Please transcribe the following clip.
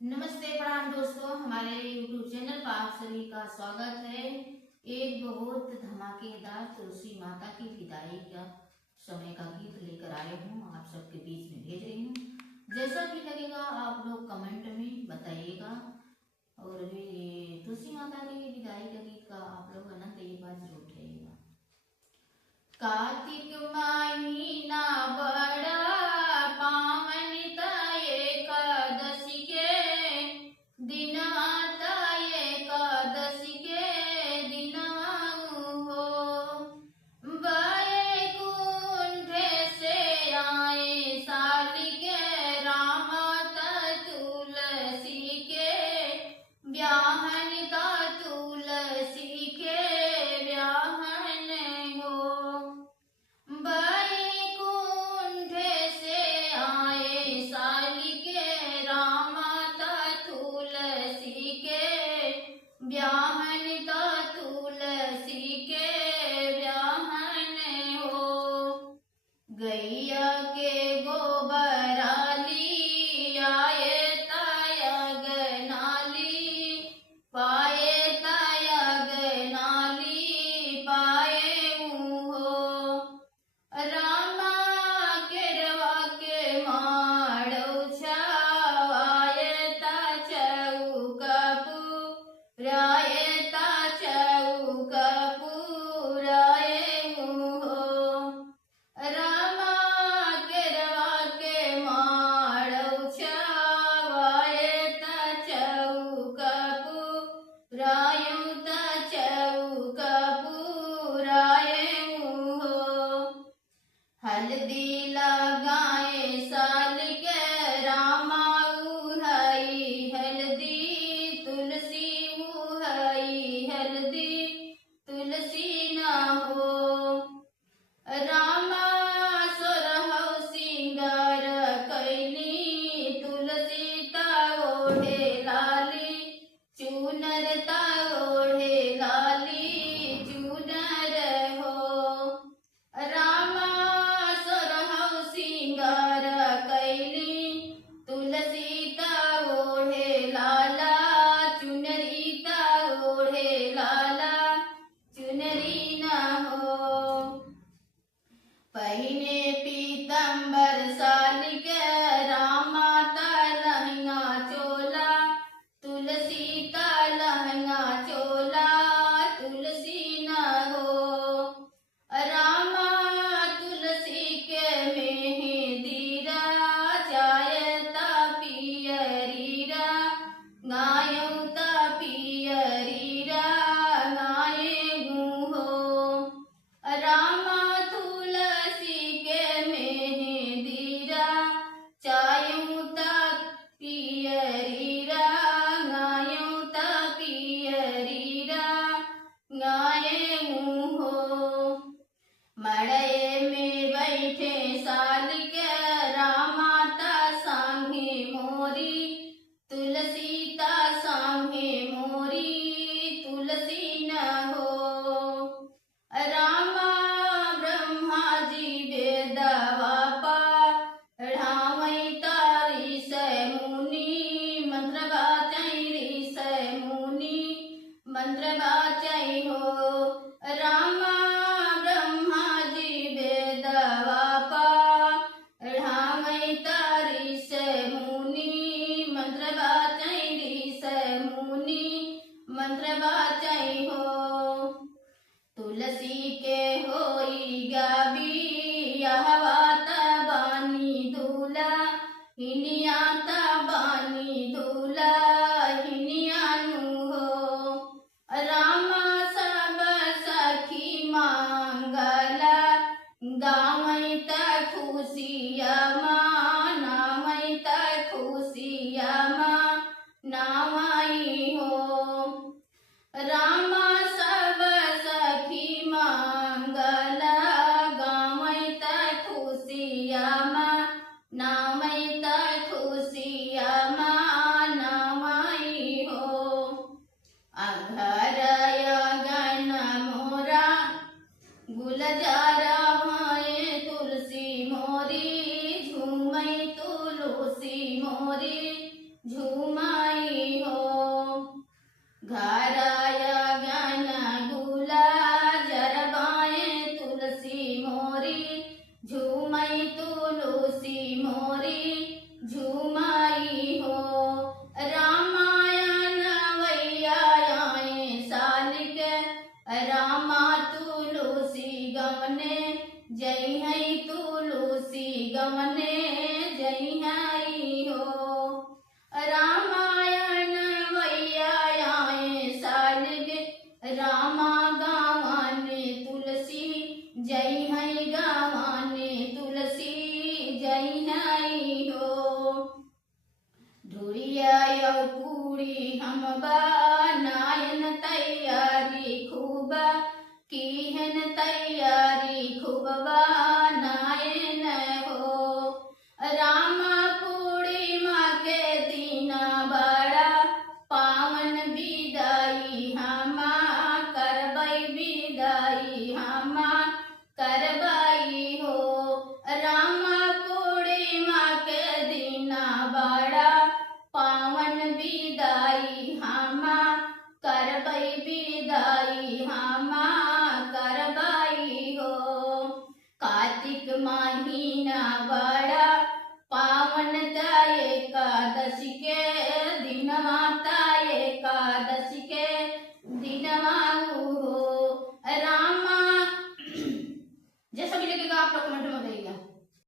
नमस्ते प्रणाम दोस्तों, हमारे YouTube चैनल पर आप सभी का स्वागत है। एक बहुत धमाकेदार तुलसी माता की विदाई का समय का गीत लेकर आए हूँ, आप सबके बीच में भेज रही हूँ। जैसा भी लगेगा आप लोग कमेंट में बताइएगा। और ये तुलसी माता की विदाई का गीत का आप लोग आनंद एक बार जरूर उठाइएगा। कार्तिक महीना बड़ा पावन एकादशी के दिन आता, एकादशी के दिन हो वैकुंठ से आए साल के राम तुलसी के ब्याहन का, तुलसी के ब्याहन हो वैकुंठ से आए साल के राम तुलसी के ब्याहन का, तुलसी के ब्याहन हो गैया के गोबराली आए तयग नाली पाए, तयग नाली पाए हो रामा केरवा के माड़ो छावाए ता चौकपुराए, ता चौकपुराए हो रामा केरवा के माड़ो छावाए ता चौकपुराए, ता चौकपुराए हो हल्दी लगाए साल के रामा उहई हल्दी, तुलसी उहई हल्दी, तुलसी न हो रामा सोरहौ सिंगार कैली, तुलसी ता ओढ़े लाली चूनर, ता ओढ़े लाली चूनर हो रामा सोरहौ सिंगार कैली, तुलसी ता ओढ़े लाला चुनरी, ता ओढ़े लाला चुनरी न हो पहिने पीतम्बर साल के रामा ता लहंगा चोला, तुलसी ता लहंगा चोला, तुलसी न हो रामा तुलसी के मेहंदीरा जायता पियरीरा गायों ता पियरीरा गाये हो रामा तुलसी के मेहंदीरा चायों ता पियरीरा गायों ता पियरीरा गाये हो मड़े में बैठे साल के रामा ता सांगे मोरी, तुलसी ता सांगे मोरी, तुलसी न हो रामा ब्रह्मा जी वेदवा पढ़ावै तारी से मुनि मंत्र बाचै ऋषि मुनि मंत्र बाचै हो रामा ब्रह्मा जी वेदवा पढ़ावै तारी से मुनि मंत्र बाचै ऋषि मुनि मंत्र बाचै हो तुलसी के होई गाबी यहवाता बानी दूला हिनिया ता बानी दूला हिनियानु हो रामा सब सखी मांगला गावै ता खुशिया माँ नावै ता खुशिया माँ नावै हो रामा सब सखी मांगला गावै ता खुशिया माँ नावै ता खुशिया माँ नावै झूमाई हो। घराया गाना गुला जरबाए तुलसी मोरी, झूमई तुलसी मोरी झूमाई हो। रामायण वैयाए साल के, रामा तुलसी गवने जय है तुलसी गवने जय है हो। रामायण वैयाए साल गे, रामा गावाने तुलसी जय है गावाने तुलसी जय है हो। ढोरिया और पूरी हम बनायन तैयारी खूब की हन तैयारी